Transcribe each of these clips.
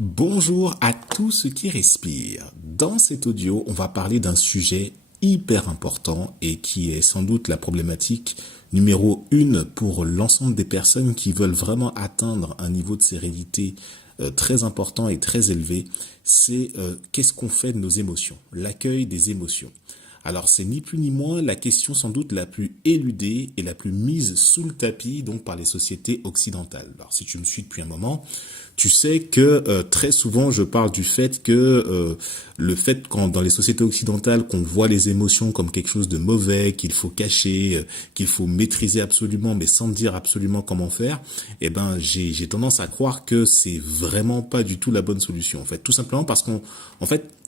Bonjour à tous ceux qui respirent. Dans cet audio, on va parler d'un sujet hyper important et qui est sans doute la problématique numéro 1 pour l'ensemble des personnes qui veulent vraiment atteindre un niveau de sérénité très important et très élevé. C'est qu'est-ce qu'on fait de nos émotions, l'accueil des émotions. Alors c'est ni plus ni moins la question sans doute la plus éludée et la plus mise sous le tapis donc par les sociétés occidentales. Alors si tu me suis depuis un moment, tu sais que très souvent je parle du fait que le fait quand dans les sociétés occidentales qu'on voit les émotions comme quelque chose de mauvais, qu'il faut cacher, qu'il faut maîtriser absolument mais sans dire absolument comment faire, eh ben j'ai tendance à croire que c'est vraiment pas du tout la bonne solution en fait, tout simplement parce qu'on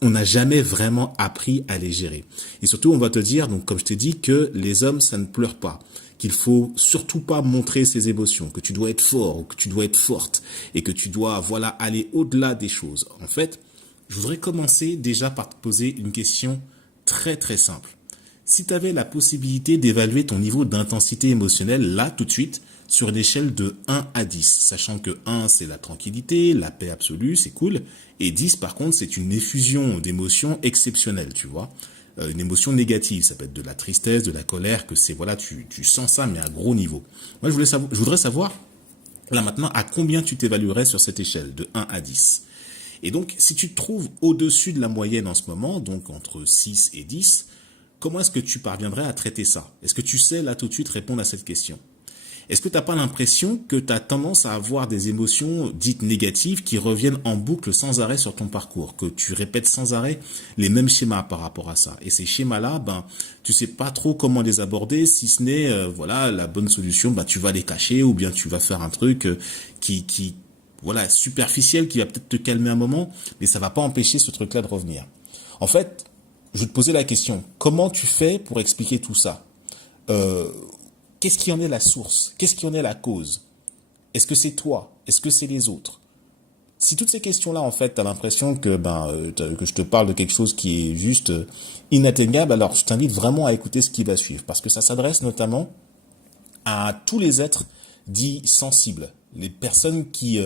n'a jamais vraiment appris à les gérer. Et surtout, on va te dire, donc comme je t'ai dit, que les hommes, ça ne pleure pas, qu'il faut surtout pas montrer ses émotions, que tu dois être fort ou que tu dois être forte et que tu dois, voilà, aller au-delà des choses. En fait, je voudrais commencer déjà par te poser une question très très simple. Si tu avais la possibilité d'évaluer ton niveau d'intensité émotionnelle là, tout de suite, sur une échelle de 1 à 10, sachant que 1, c'est la tranquillité, la paix absolue, c'est cool, et 10, par contre, c'est une effusion d'émotions exceptionnelles, tu vois. Une émotion négative, ça peut être de la tristesse, de la colère, que c'est, voilà, tu sens ça, mais à gros niveau. Moi, je voudrais savoir, là maintenant, à combien tu t'évaluerais sur cette échelle, de 1 à 10. Et donc, si tu te trouves au-dessus de la moyenne en ce moment, donc entre 6 et 10, comment est-ce que tu parviendrais à traiter ça? Est-ce que tu sais là tout de suite répondre à cette question? Est-ce que tu n'as pas l'impression que tu as tendance à avoir des émotions dites négatives qui reviennent en boucle sans arrêt sur ton parcours, que tu répètes sans arrêt les mêmes schémas par rapport à ça? Et ces schémas-là, tu sais pas trop comment les aborder, si ce n'est, voilà, la bonne solution, tu vas les cacher ou bien tu vas faire un truc voilà, superficiel qui va peut-être te calmer un moment, mais ça va pas empêcher ce truc-là de revenir. En fait, je vais te poser la question, comment tu fais pour expliquer tout ça? Qu'est-ce qui en est la source? Qu'est-ce qui en est la cause? Est-ce que c'est toi? Est-ce que c'est les autres? Si toutes ces questions-là, en fait, tu as l'impression que je te parle de quelque chose qui est juste inatteignable, alors je t'invite vraiment à écouter ce qui va suivre, parce que ça s'adresse notamment à tous les êtres dits sensibles, les personnes qui,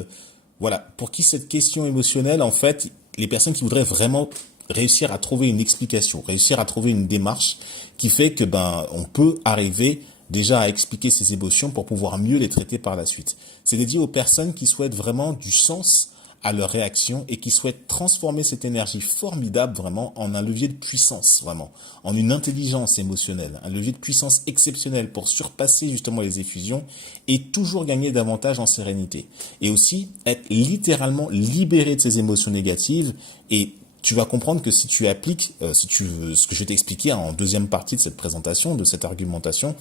voilà, pour qui cette question émotionnelle, en fait, les personnes qui voudraient vraiment réussir à trouver une explication, réussir à trouver une démarche qui fait que on peut arriver déjà à expliquer ces émotions pour pouvoir mieux les traiter par la suite. C'est dédié aux personnes qui souhaitent vraiment du sens à leur réaction et qui souhaitent transformer cette énergie formidable vraiment en un levier de puissance, vraiment, en une intelligence émotionnelle, un levier de puissance exceptionnel pour surpasser justement les effusions et toujours gagner davantage en sérénité. Et aussi être littéralement libéré de ces émotions négatives et tu vas comprendre que si tu appliques, si tu veux, ce que je vais t'expliquer en deuxième partie de cette présentation, de cette argumentation,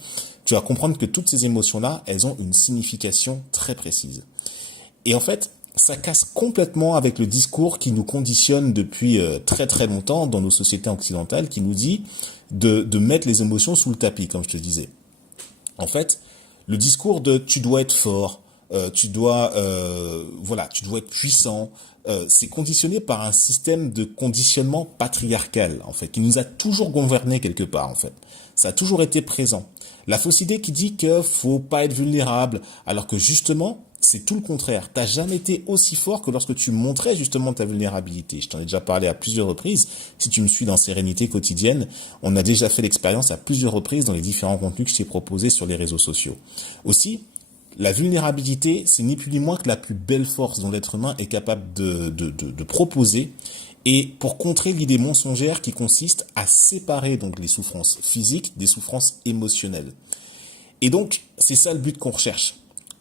tu vas comprendre que toutes ces émotions-là, elles ont une signification très précise. Et en fait, ça casse complètement avec le discours qui nous conditionne depuis très très longtemps dans nos sociétés occidentales, qui nous dit de mettre les émotions sous le tapis, comme je te disais. En fait, le discours de tu dois être fort, tu dois être puissant, c'est conditionné par un système de conditionnement patriarcal en fait qui nous a toujours gouverné quelque part en fait. Ça a toujours été présent. La fausse idée qui dit que faut pas être vulnérable alors que justement c'est tout le contraire. T'as jamais été aussi fort que lorsque tu montrais justement ta vulnérabilité. Je t'en ai déjà parlé à plusieurs reprises. Si tu me suis dans Sérénité quotidienne, on a déjà fait l'expérience à plusieurs reprises dans les différents contenus que je t'ai proposés sur les réseaux sociaux. Aussi, la vulnérabilité, c'est ni plus ni moins que la plus belle force dont l'être humain est capable de proposer et pour contrer l'idée mensongère qui consiste à séparer donc les souffrances physiques des souffrances émotionnelles. Et donc, c'est ça le but qu'on recherche.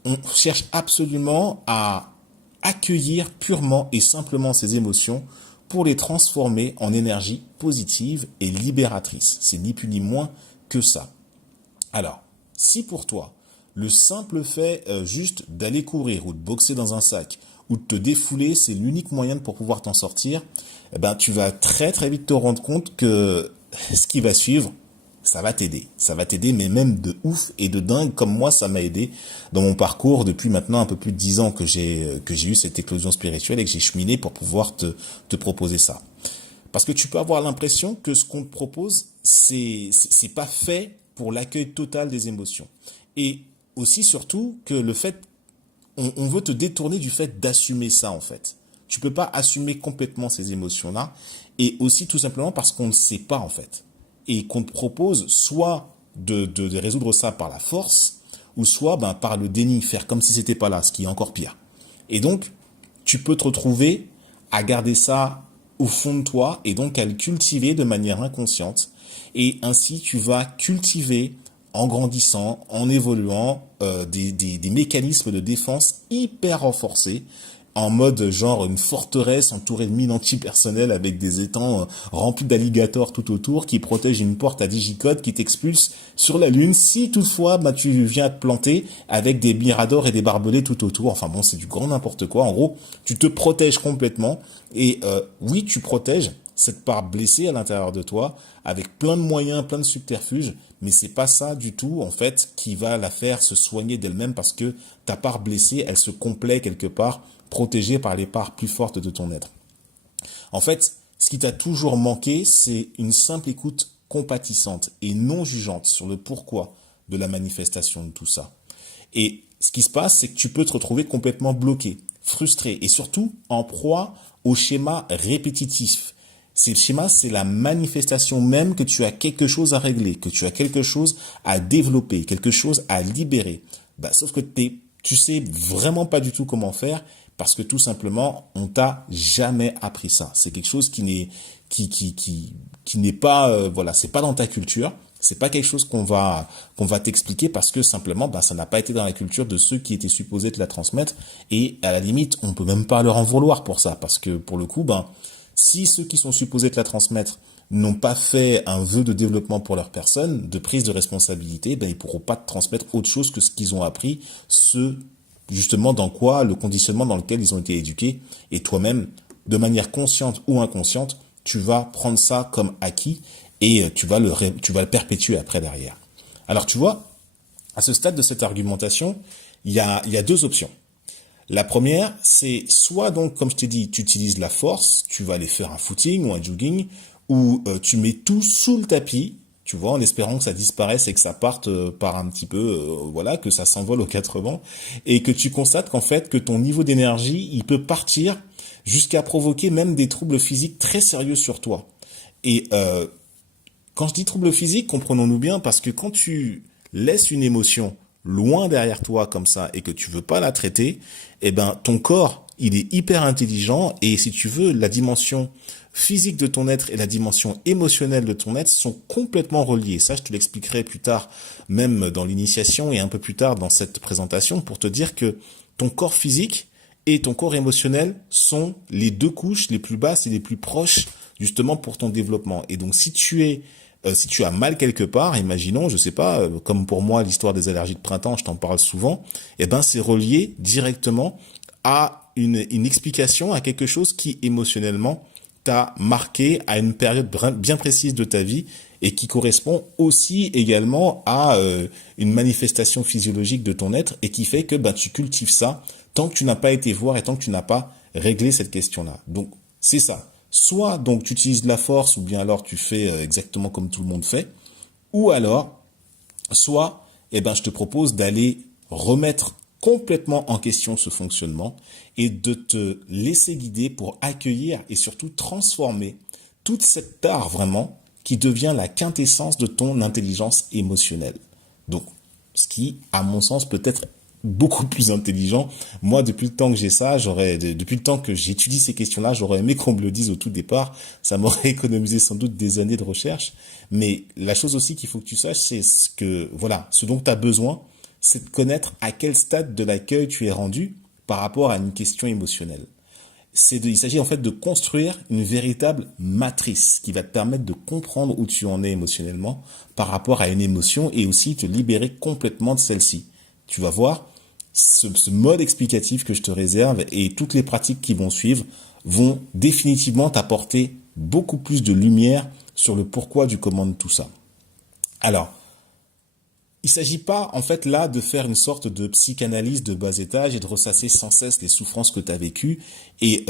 On cherche absolument à accueillir purement et simplement ces émotions pour les transformer en énergie positive et libératrice. C'est ni plus ni moins que ça. Alors, si pour toi, le simple fait juste d'aller courir ou de boxer dans un sac ou de te défouler, c'est l'unique moyen pour pouvoir t'en sortir, tu vas très très vite te rendre compte que ce qui va suivre, ça va t'aider. Ça va t'aider, mais même de ouf et de dingue, comme moi, ça m'a aidé dans mon parcours depuis maintenant un peu plus de 10 ans que j'ai eu cette éclosion spirituelle et que j'ai cheminé pour pouvoir te proposer ça. Parce que tu peux avoir l'impression que ce qu'on te propose, c'est pas fait pour l'accueil total des émotions. Et aussi, surtout, que le fait, on veut te détourner du fait d'assumer ça, en fait. tu peux pas assumer complètement ces émotions-là. Et aussi tout simplement parce qu'on ne sait pas en fait. Et qu'on te propose soit de résoudre ça par la force, ou soit par le déni, faire comme si c'était pas là, ce qui est encore pire. Et donc, tu peux te retrouver à garder ça au fond de toi et donc à le cultiver de manière inconsciente. Et ainsi, tu vas cultiver, en grandissant, en évoluant, des mécanismes de défense hyper renforcés, en mode genre une forteresse entourée de mines antipersonnelles avec des étangs remplis d'alligators tout autour qui protègent une porte à digicodes qui t'expulse sur la lune si toutefois tu viens te planter avec des miradors et des barbelés tout autour. Enfin bon, c'est du grand n'importe quoi. En gros, tu te protèges complètement et oui, tu protèges cette part blessée à l'intérieur de toi avec plein de moyens, plein de subterfuges, mais c'est pas ça du tout en fait qui va la faire se soigner d'elle-même parce que ta part blessée, elle se complaît quelque part, protégée par les parts plus fortes de ton être. En fait, ce qui t'a toujours manqué, c'est une simple écoute compatissante et non jugeante sur le pourquoi de la manifestation de tout ça. Et ce qui se passe, c'est que tu peux te retrouver complètement bloqué, frustré et surtout en proie au schéma répétitif. Ces schémas, c'est la manifestation même que tu as quelque chose à régler, que tu as quelque chose à développer, quelque chose à libérer. Sauf que tu sais vraiment pas du tout comment faire parce que tout simplement, on t'a jamais appris ça. C'est quelque chose qui n'est pas, c'est pas dans ta culture. C'est pas quelque chose qu'on va t'expliquer parce que simplement, ça n'a pas été dans la culture de ceux qui étaient supposés te la transmettre. Et à la limite, on peut même pas leur en vouloir pour ça parce que pour le coup, si ceux qui sont supposés te la transmettre n'ont pas fait un vœu de développement pour leur personne, de prise de responsabilité, ils pourront pas te transmettre autre chose que ce qu'ils ont appris, justement le conditionnement dans lequel ils ont été éduqués. Et toi-même, de manière consciente ou inconsciente, tu vas prendre ça comme acquis et tu vas le perpétuer après derrière. Alors tu vois, à ce stade de cette argumentation, il y a deux options. La première, c'est soit donc, comme je t'ai dit, tu utilises la force, tu vas aller faire un footing ou un jogging, ou tu mets tout sous le tapis, tu vois, en espérant que ça disparaisse et que ça parte par un petit peu, que ça s'envole aux quatre vents, et que tu constates qu'en fait, que ton niveau d'énergie, il peut partir jusqu'à provoquer même des troubles physiques très sérieux sur toi. Et quand je dis troubles physiques, comprenons-nous bien, parce que quand tu laisses une émotion loin derrière toi comme ça et que tu veux pas la traiter, ton corps, il est hyper intelligent et si tu veux, la dimension physique de ton être et la dimension émotionnelle de ton être sont complètement reliées. Ça, je te l'expliquerai plus tard, même dans l'initiation et un peu plus tard dans cette présentation pour te dire que ton corps physique et ton corps émotionnel sont les deux couches les plus basses et les plus proches justement pour ton développement. Et donc, si tu as mal quelque part, imaginons, je sais pas, comme pour moi l'histoire des allergies de printemps, je t'en parle souvent, c'est relié directement à une explication, à quelque chose qui émotionnellement t'a marqué à une période bien précise de ta vie et qui correspond aussi également à une manifestation physiologique de ton être et qui fait que tu cultives ça tant que tu n'as pas été voir et tant que tu n'as pas réglé cette question-là. Donc c'est ça. Soit donc tu utilises de la force ou bien alors tu fais exactement comme tout le monde fait, ou alors soit je te propose d'aller remettre complètement en question ce fonctionnement et de te laisser guider pour accueillir et surtout transformer toute cette part vraiment qui devient la quintessence de ton intelligence émotionnelle. Donc, ce qui, à mon sens, peut être beaucoup plus intelligent. Moi, depuis le temps que j'ai ça, depuis le temps que j'étudie ces questions-là, j'aurais aimé qu'on me le dise au tout départ. Ça m'aurait économisé sans doute des années de recherche. Mais la chose aussi qu'il faut que tu saches, c'est ce dont tu as besoin, c'est de connaître à quel stade de l'accueil tu es rendu par rapport à une question émotionnelle. Il s'agit en fait de construire une véritable matrice qui va te permettre de comprendre où tu en es émotionnellement par rapport à une émotion et aussi te libérer complètement de celle-ci. Tu vas voir, ce mode explicatif que je te réserve et toutes les pratiques qui vont suivre vont définitivement t'apporter beaucoup plus de lumière sur le pourquoi du comment de tout ça. Alors, il s'agit pas, en fait, là, de faire une sorte de psychanalyse de bas étage et de ressasser sans cesse les souffrances que tu as vécues et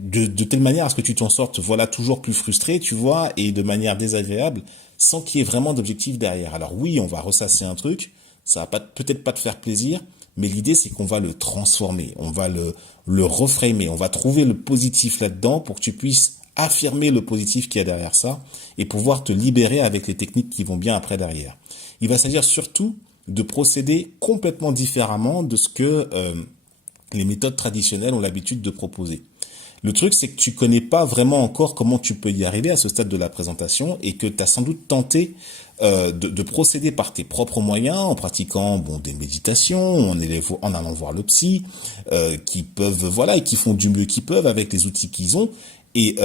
de telle manière à ce que tu t'en sortes, toujours plus frustré, tu vois, et de manière désagréable, sans qu'il y ait vraiment d'objectif derrière. Alors oui, on va ressasser un truc, ça va peut-être pas te faire plaisir, mais l'idée c'est qu'on va le transformer, on va le reframer, on va trouver le positif là-dedans pour que tu puisses affirmer le positif qu'il y a derrière ça et pouvoir te libérer avec les techniques qui vont bien après derrière. Il va s'agir surtout de procéder complètement différemment de ce que les méthodes traditionnelles ont l'habitude de proposer. Le truc, c'est que tu connais pas vraiment encore comment tu peux y arriver à ce stade de la présentation et que tu as sans doute tenté de procéder par tes propres moyens, en pratiquant des méditations, en allant voir le psy, qui peuvent et qui font du mieux qu'ils peuvent avec les outils qu'ils ont. Et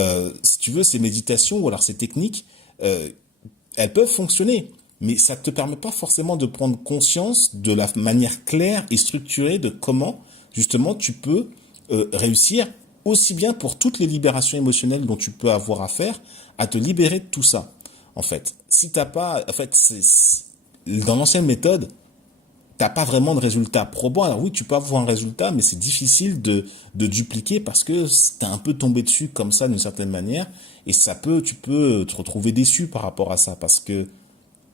si tu veux, ces méditations ou alors ces techniques, elles peuvent fonctionner, mais ça te permet pas forcément de prendre conscience de la manière claire et structurée de comment justement tu peux réussir aussi bien pour toutes les libérations émotionnelles dont tu peux avoir à faire, à te libérer de tout ça. En fait, si t'as pas, dans l'ancienne méthode, t'as pas vraiment de résultat probant. Alors oui, tu peux avoir un résultat, mais c'est difficile de dupliquer parce que t'es un peu tombé dessus comme ça d'une certaine manière, et tu peux te retrouver déçu par rapport à ça parce que,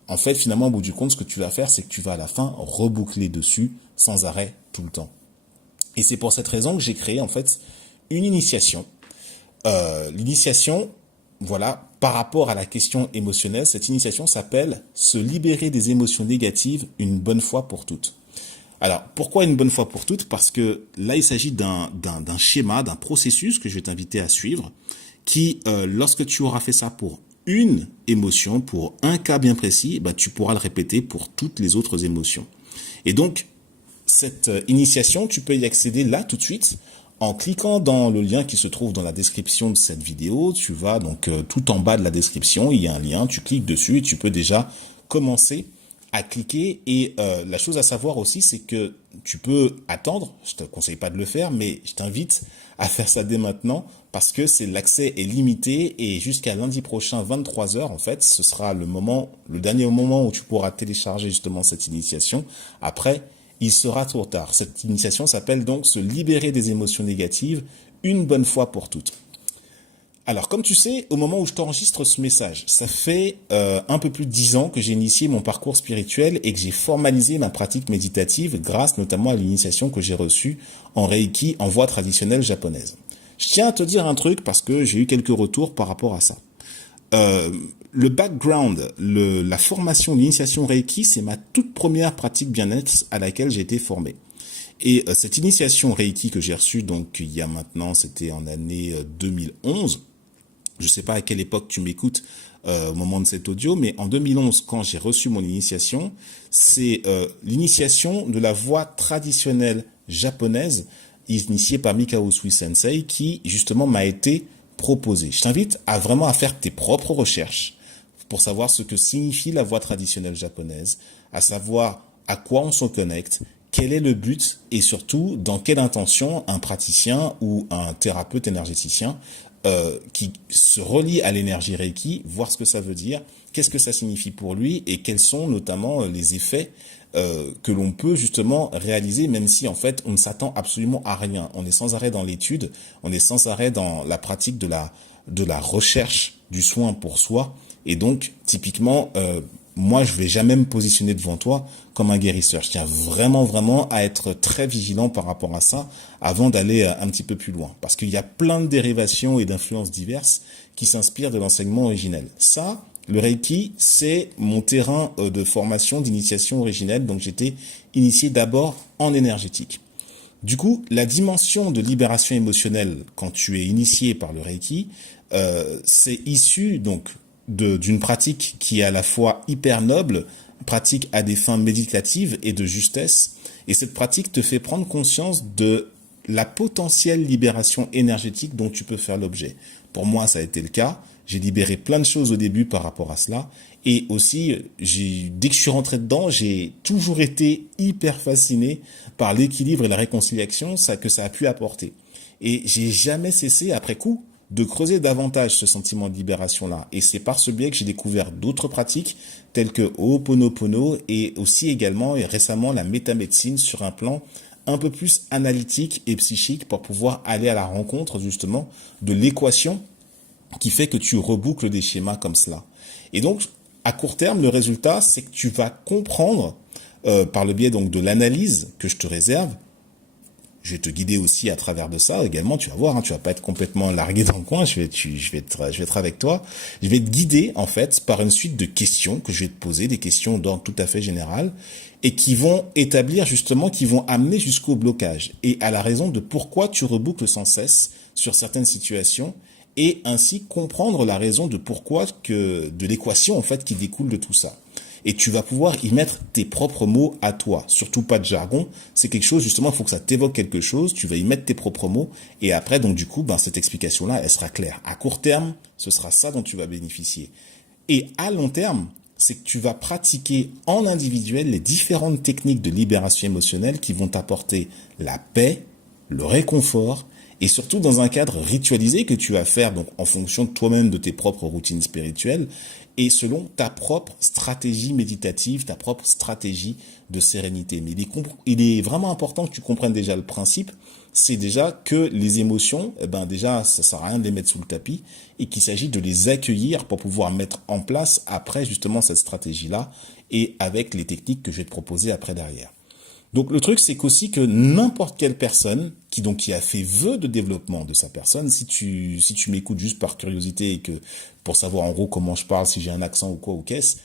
en fait, finalement, au bout du compte, ce que tu vas faire, c'est que tu vas à la fin reboucler dessus sans arrêt tout le temps. Et c'est pour cette raison que j'ai créé en fait une initiation. L'initiation, par rapport à la question émotionnelle, cette initiation s'appelle « Se libérer des émotions négatives une bonne fois pour toutes ». Alors, pourquoi une bonne fois pour toutes? Parce que là, il s'agit d'un schéma, d'un processus que je vais t'inviter à suivre, qui, lorsque tu auras fait ça pour une émotion, pour un cas bien précis, tu pourras le répéter pour toutes les autres émotions. Et donc, cette initiation, tu peux y accéder là tout de suite en cliquant dans le lien qui se trouve dans la description de cette vidéo. Tu vas donc tout en bas de la description, il y a un lien, tu cliques dessus et tu peux déjà commencer à cliquer. Et la chose à savoir aussi, c'est que tu peux attendre, je te conseille pas de le faire, mais je t'invite à faire ça dès maintenant parce que l'accès est limité et jusqu'à lundi prochain 23h en fait, ce sera le dernier moment où tu pourras télécharger justement cette initiation. Après, il sera trop tard. Cette initiation s'appelle donc se libérer des émotions négatives une bonne fois pour toutes. Alors, comme tu sais, au moment où je t'enregistre ce message, ça fait un peu plus de 10 ans que j'ai initié mon parcours spirituel et que j'ai formalisé ma pratique méditative grâce notamment à l'initiation que j'ai reçue en Reiki en voie traditionnelle japonaise. Je tiens à te dire un truc parce que j'ai eu quelques retours par rapport à ça. Le background, la formation, l'initiation Reiki, c'est ma toute première pratique bien-être à laquelle j'ai été formé. Et cette initiation Reiki que j'ai reçue, donc il y a maintenant, c'était en année 2011. Je sais pas à quelle époque tu m'écoutes au moment de cet audio, mais en 2011, quand j'ai reçu mon initiation, c'est l'initiation de la voie traditionnelle japonaise, initiée par Mikao Usui Sensei, qui justement m'a été proposée. Je t'invite à vraiment faire tes propres recherches pour savoir ce que signifie la voie traditionnelle japonaise, à savoir à quoi on se connecte, quel est le but et surtout dans quelle intention un praticien ou un thérapeute énergéticien qui se relie à l'énergie Reiki, voir ce que ça veut dire, qu'est-ce que ça signifie pour lui et quels sont notamment les effets que l'on peut justement réaliser, même si en fait on ne s'attend absolument à rien. On est sans arrêt dans l'étude, on est sans arrêt dans la pratique de la recherche du soin pour soi. Et donc, typiquement, moi, je vais jamais me positionner devant toi comme un guérisseur. Je tiens vraiment à être très vigilant par rapport à ça avant d'aller un petit peu plus loin. Parce qu'il y a plein de dérivations et d'influences diverses qui s'inspirent de l'enseignement originel. Ça, le Reiki, c'est mon terrain de formation, d'initiation originelle. Donc, j'étais initié d'abord en énergétique. Du coup, la dimension de libération émotionnelle quand tu es initié par le Reiki, c'est issu donc d'une pratique qui est à la fois hyper noble, pratique à des fins méditatives et de justesse. Et cette pratique te fait prendre conscience de la potentielle libération énergétique dont tu peux faire l'objet. Pour moi, ça a été le cas. J'ai libéré plein de choses au début par rapport à cela. Et aussi, dès que je suis rentré dedans, j'ai toujours été hyper fasciné par l'équilibre et la réconciliation que ça a pu apporter. Et j'ai jamais cessé, après coup, de creuser davantage ce sentiment de libération-là. Et c'est par ce biais que j'ai découvert d'autres pratiques telles que Ho'oponopono et aussi également et récemment la métamédecine sur un plan un peu plus analytique et psychique pour pouvoir aller à la rencontre justement de l'équation qui fait que tu reboucles des schémas comme cela. Et donc, à court terme, le résultat, c'est que tu vas comprendre par le biais donc de l'analyse que je te réserve. Je vais te guider aussi à travers de ça également. Tu vas voir, hein, tu vas pas être complètement largué dans le coin. Je vais être avec toi. Je vais te guider en fait par une suite de questions que je vais te poser, des questions d'ordre tout à fait général, et qui vont établir justement, qui vont amener jusqu'au blocage et à la raison de pourquoi tu reboucles sans cesse sur certaines situations, et ainsi comprendre la raison de pourquoi de l'équation en fait qui découle de tout ça. Et tu vas pouvoir y mettre tes propres mots à toi. Surtout pas de jargon. C'est quelque chose, justement, il faut que ça t'évoque quelque chose. Tu vas y mettre tes propres mots. Et après, donc, du coup, cette explication-là, elle sera claire. À court terme, ce sera ça dont tu vas bénéficier. Et à long terme, c'est que tu vas pratiquer en individuel les différentes techniques de libération émotionnelle qui vont t'apporter la paix, le réconfort, et surtout dans un cadre ritualisé que tu vas faire donc en fonction de toi-même, de tes propres routines spirituelles et selon ta propre stratégie méditative, ta propre stratégie de sérénité. Mais il est vraiment important que tu comprennes déjà le principe, c'est déjà que les émotions, déjà ça sert à rien de les mettre sous le tapis et qu'il s'agit de les accueillir pour pouvoir mettre en place après justement cette stratégie-là et avec les techniques que je vais te proposer après derrière. Donc le truc, c'est qu'aussi que n'importe quelle personne qui a fait vœu de développement de sa personne, si tu m'écoutes juste par curiosité et que pour savoir en gros comment je parle, si j'ai un accent ou quoi ou qu'est-ce,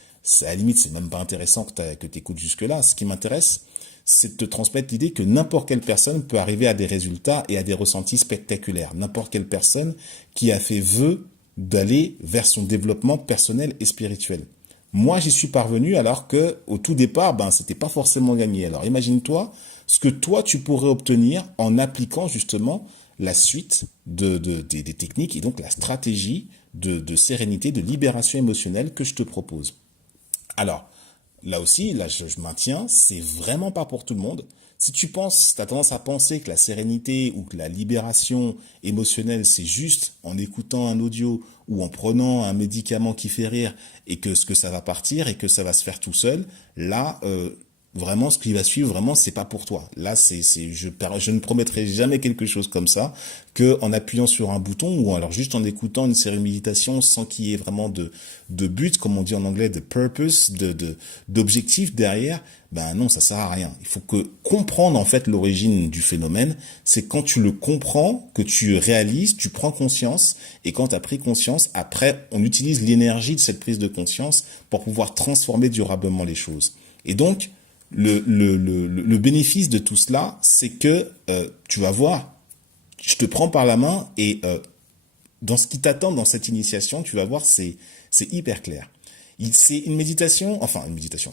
à la limite c'est même pas intéressant que tu écoutes jusque-là. Ce qui m'intéresse, c'est de te transmettre l'idée que n'importe quelle personne peut arriver à des résultats et à des ressentis spectaculaires. N'importe quelle personne qui a fait vœu d'aller vers son développement personnel et spirituel. Moi, j'y suis parvenu alors que au tout départ, c'était pas forcément gagné. Alors, imagine-toi ce que toi, tu pourrais obtenir en appliquant justement la suite des techniques et donc la stratégie de sérénité, de libération émotionnelle que je te propose. Alors, là aussi, je maintiens, c'est vraiment pas pour tout le monde. Si tu as tendance à penser que la sérénité ou que la libération émotionnelle, c'est juste en écoutant un audio ou en prenant un médicament qui fait rire et que ça va partir et que ça va se faire tout seul, là, vraiment, ce qui va suivre, vraiment, c'est pas pour toi. Là, je ne promettrai jamais quelque chose comme ça que en appuyant sur un bouton ou alors juste en écoutant une série de méditations sans qu'il y ait vraiment de but, comme on dit en anglais, de purpose, d'objectif derrière. Non, ça sert à rien. Il faut comprendre en fait l'origine du phénomène. C'est quand tu le comprends que tu réalises, tu prends conscience et quand tu as pris conscience, après, on utilise l'énergie de cette prise de conscience pour pouvoir transformer durablement les choses. Et donc, le bénéfice de tout cela, c'est que tu vas voir, je te prends par la main et dans ce qui t'attend dans cette initiation, tu vas voir, c'est hyper clair. C'est une méditation,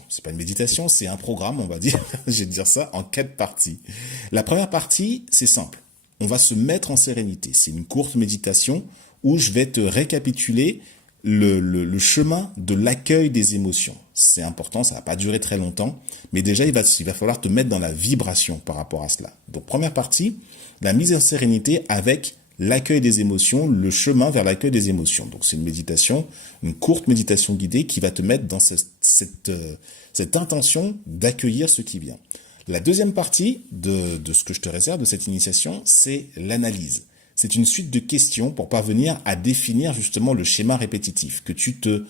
c'est pas une méditation, c'est un programme, on va dire, je vais te dire ça, en 4 parties. La première partie, c'est simple. On va se mettre en sérénité. C'est une courte méditation où je vais te récapituler le chemin de l'accueil des émotions. C'est important, ça va pas durer très longtemps, mais déjà il va falloir te mettre dans la vibration par rapport à cela. Donc première partie, la mise en sérénité avec l'accueil des émotions, le chemin vers l'accueil des émotions. Donc c'est une méditation, une courte méditation guidée qui va te mettre dans cette intention d'accueillir ce qui vient. La deuxième partie de ce que je te réserve de cette initiation, c'est l'analyse. C'est une suite de questions pour parvenir à définir justement le schéma répétitif, que tu te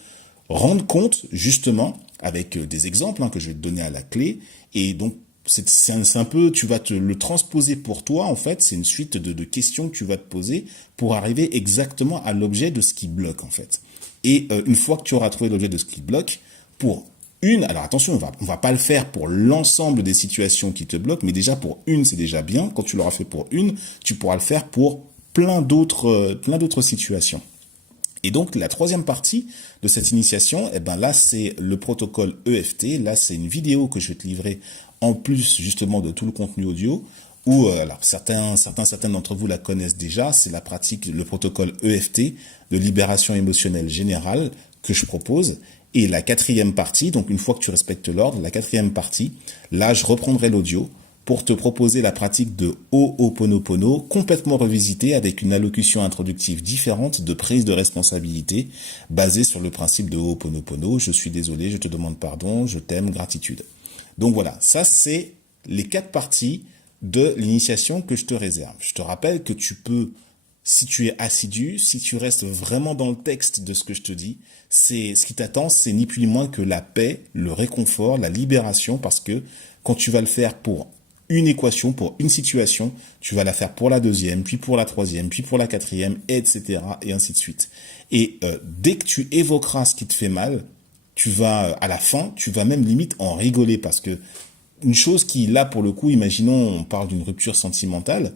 rendes compte justement avec des exemples que je vais te donner à la clé. Et donc c'est un peu, tu vas te le transposer pour toi en fait. C'est une suite de questions que tu vas te poser pour arriver exactement à l'objet de ce qui bloque en fait. Et une fois que tu auras trouvé l'objet de ce qui bloque, alors attention, on va pas le faire pour l'ensemble des situations qui te bloquent, mais déjà pour une, c'est déjà bien. Quand tu l'auras fait pour une, tu pourras le faire pour plein d'autres situations. Et donc, la troisième partie de cette initiation, là, c'est le protocole EFT. Là, c'est une vidéo que je vais te livrer en plus, justement, de tout le contenu audio où, alors, certains d'entre vous la connaissent déjà. C'est la pratique, le protocole EFT de libération émotionnelle générale que je propose. Et la quatrième partie, donc une fois que tu respectes l'ordre, la quatrième partie, là, je reprendrai l'audio pour te proposer la pratique de Ho'oponopono complètement revisitée avec une allocution introductive différente de prise de responsabilité basée sur le principe de Ho'oponopono. Je suis désolé, je te demande pardon, je t'aime, gratitude. Donc voilà, ça c'est les 4 parties de l'initiation que je te réserve. Je te rappelle que tu peux Si tu es assidu, si tu restes vraiment dans le texte de ce que je te dis, c'est ce qui t'attend, c'est ni plus ni moins que la paix, le réconfort, la libération, parce que quand tu vas le faire pour une équation, pour une situation, tu vas la faire pour la deuxième, puis pour la troisième, puis pour la quatrième, etc., et ainsi de suite. Et dès que tu évoqueras ce qui te fait mal, tu vas, à la fin, tu vas même limite en rigoler, parce que une chose qui, là, pour le coup, imaginons, on parle d'une rupture sentimentale,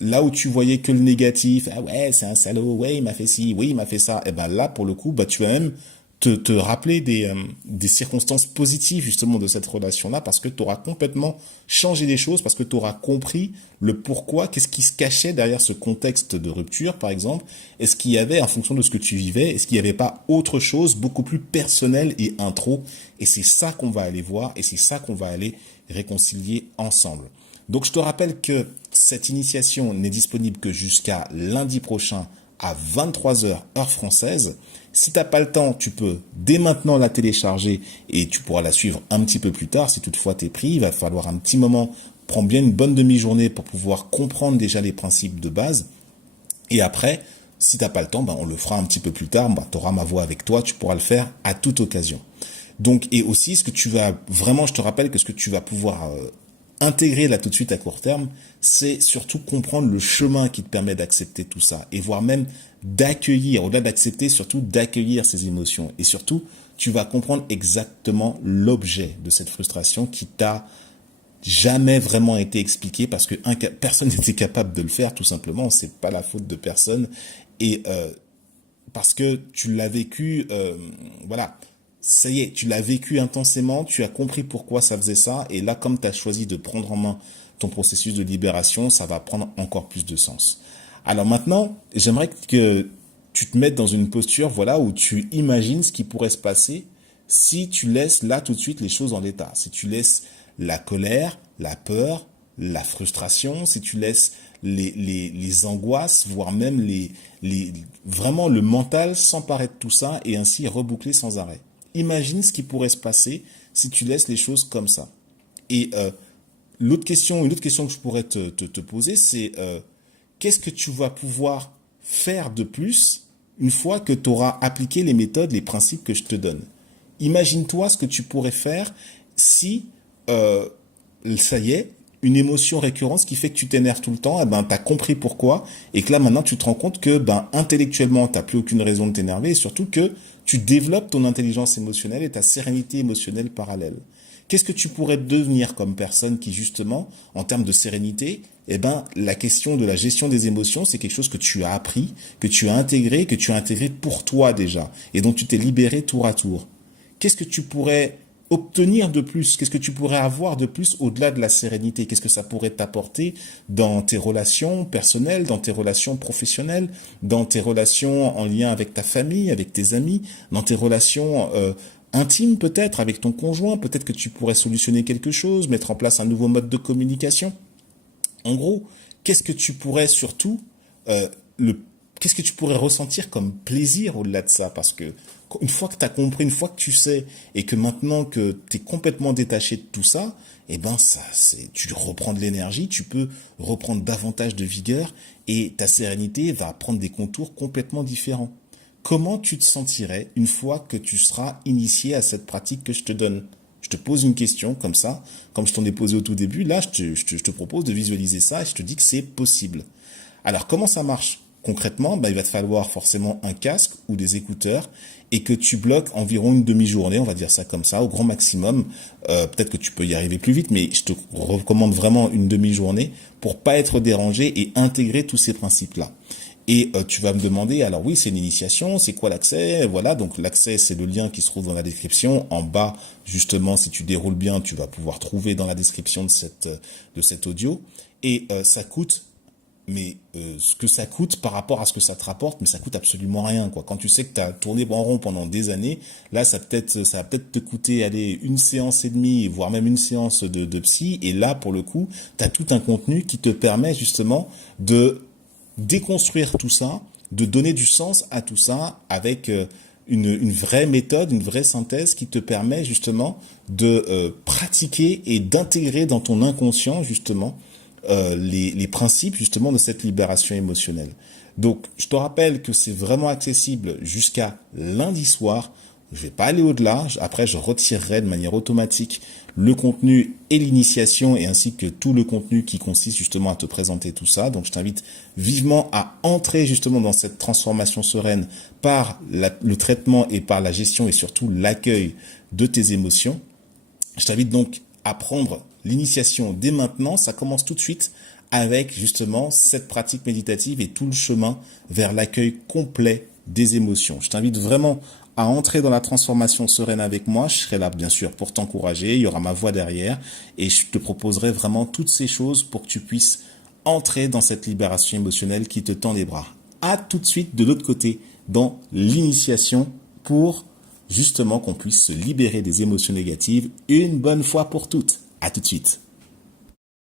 là où tu voyais que le négatif, ah ouais, c'est un salaud, ouais, il m'a fait ci, oui, il m'a fait ça, et ben là, pour le coup, bah, tu vas même te rappeler des circonstances positives, justement, de cette relation-là, parce que tu auras complètement changé les choses, parce que tu auras compris le pourquoi, qu'est-ce qui se cachait derrière ce contexte de rupture, par exemple, est-ce qu'il y avait, en fonction de ce que tu vivais, est-ce qu'il n'y avait pas autre chose, beaucoup plus personnel et intro, et c'est ça qu'on va aller voir, et c'est ça qu'on va aller réconcilier ensemble. Donc je te rappelle que cette initiation n'est disponible que jusqu'à lundi prochain à 23 heures heure française. Si t'as pas le temps, tu peux dès maintenant la télécharger et tu pourras la suivre un petit peu plus tard si toutefois t'es pris. Il va falloir un petit moment, prends bien une bonne demi-journée pour pouvoir comprendre déjà les principes de base. Et après, si t'as pas le temps, ben on le fera un petit peu plus tard. Ben, tu auras ma voix avec toi, tu pourras le faire à toute occasion. Donc, et aussi, ce que tu vas vraiment, je te rappelle que ce que tu vas pouvoir intégrer là tout de suite à court terme, c'est surtout comprendre le chemin qui te permet d'accepter tout ça et voire même d'accueillir, au-delà d'accepter, surtout d'accueillir ces émotions. Et surtout, tu vas comprendre exactement l'objet de cette frustration qui t'a jamais vraiment été expliqué parce que personne n'était capable de le faire, tout simplement. C'est pas la faute de personne. Et parce que tu l'as vécu, voilà, ça y est, tu l'as vécu intensément, tu as compris pourquoi ça faisait ça, et là, comme tu as choisi de prendre en main ton processus de libération, ça va prendre encore plus de sens. Alors maintenant, j'aimerais que tu te mettes dans une posture, voilà, où tu imagines ce qui pourrait se passer si tu laisses là tout de suite les choses en l'état, si tu laisses la colère, la peur, la frustration, si tu laisses les angoisses, voire même vraiment le mental s'emparer de tout ça et ainsi reboucler sans arrêt. Imagine ce qui pourrait se passer si tu laisses les choses comme ça. Et une autre question que je pourrais te poser, c'est qu'est-ce que tu vas pouvoir faire de plus une fois que tu auras appliqué les méthodes, les principes que je te donne. Imagine-toi ce que tu pourrais faire si, ça y est, une émotion récurrente, ce qui fait que tu t'énerves tout le temps, eh ben, tu as compris pourquoi, et que là, maintenant, tu te rends compte que, ben, intellectuellement, tu n'as plus aucune raison de t'énerver, et surtout que tu développes ton intelligence émotionnelle et ta sérénité émotionnelle parallèle. Qu'est-ce que tu pourrais devenir comme personne qui, justement, en termes de sérénité, eh ben, la question de la gestion des émotions, c'est quelque chose que tu as appris, que tu as intégré pour toi déjà, et dont tu t'es libéré tour à tour. Qu'est-ce que tu pourrais obtenir de plus? Qu'est-ce que tu pourrais avoir de plus au-delà de la sérénité? Qu'est-ce que ça pourrait t'apporter dans tes relations personnelles, dans tes relations professionnelles, dans tes relations en lien avec ta famille, avec tes amis, dans tes relations intimes peut-être, avec ton conjoint? Peut-être que tu pourrais solutionner quelque chose, mettre en place un nouveau mode de communication. En gros, qu'est-ce que tu pourrais surtout qu'est-ce que tu pourrais ressentir comme plaisir au-delà de ça? Parce que une fois que tu as compris, une fois que tu sais, et que maintenant que tu es complètement détaché de tout ça, eh ben tu reprends de l'énergie, tu peux reprendre davantage de vigueur, et ta sérénité va prendre des contours complètement différents. Comment tu te sentirais une fois que tu seras initié à cette pratique que je te donne? Je te pose une question comme ça, comme je t'en ai posé au tout début. Là, je te propose de visualiser ça et je te dis que c'est possible. Alors, comment ça marche? Concrètement, il va te falloir forcément un casque ou des écouteurs et que tu bloques environ une demi-journée, on va dire ça comme ça, au grand maximum. Peut-être que tu peux y arriver plus vite, mais je te recommande vraiment une demi-journée pour pas être dérangé et intégrer tous ces principes-là. Et tu vas me demander, alors oui, c'est une initiation, c'est quoi l'accès? Voilà, donc l'accès, c'est le lien qui se trouve dans la description. En bas, justement, si tu déroules bien, tu vas pouvoir trouver dans la description de cet audio. Et ça coûte, mais ce que ça coûte par rapport à ce que ça te rapporte, mais ça coûte absolument rien, quoi. Quand tu sais que tu as tourné en rond pendant des années, là, ça va peut-être te coûter, allez, une séance et demie, voire même une séance de psy. Et là, pour le coup, tu as tout un contenu qui te permet justement de déconstruire tout ça, de donner du sens à tout ça avec une vraie méthode, une vraie synthèse qui te permet justement de pratiquer et d'intégrer dans ton inconscient justement les principes justement de cette libération émotionnelle. Donc, je te rappelle que c'est vraiment accessible jusqu'à lundi soir. Je vais pas aller au-delà. Après, je retirerai de manière automatique le contenu et l'initiation et ainsi que tout le contenu qui consiste justement à te présenter tout ça. Donc, je t'invite vivement à entrer justement dans cette transformation sereine par le traitement et par la gestion et surtout l'accueil de tes émotions. Je t'invite donc à prendre l'initiation dès maintenant. Ça commence tout de suite avec justement cette pratique méditative et tout le chemin vers l'accueil complet des émotions. Je t'invite vraiment à entrer dans la transformation sereine avec moi. Je serai là bien sûr pour t'encourager, il y aura ma voix derrière et je te proposerai vraiment toutes ces choses pour que tu puisses entrer dans cette libération émotionnelle qui te tend les bras. À tout de suite de l'autre côté dans l'initiation pour justement qu'on puisse se libérer des émotions négatives une bonne fois pour toutes. À tout de suite.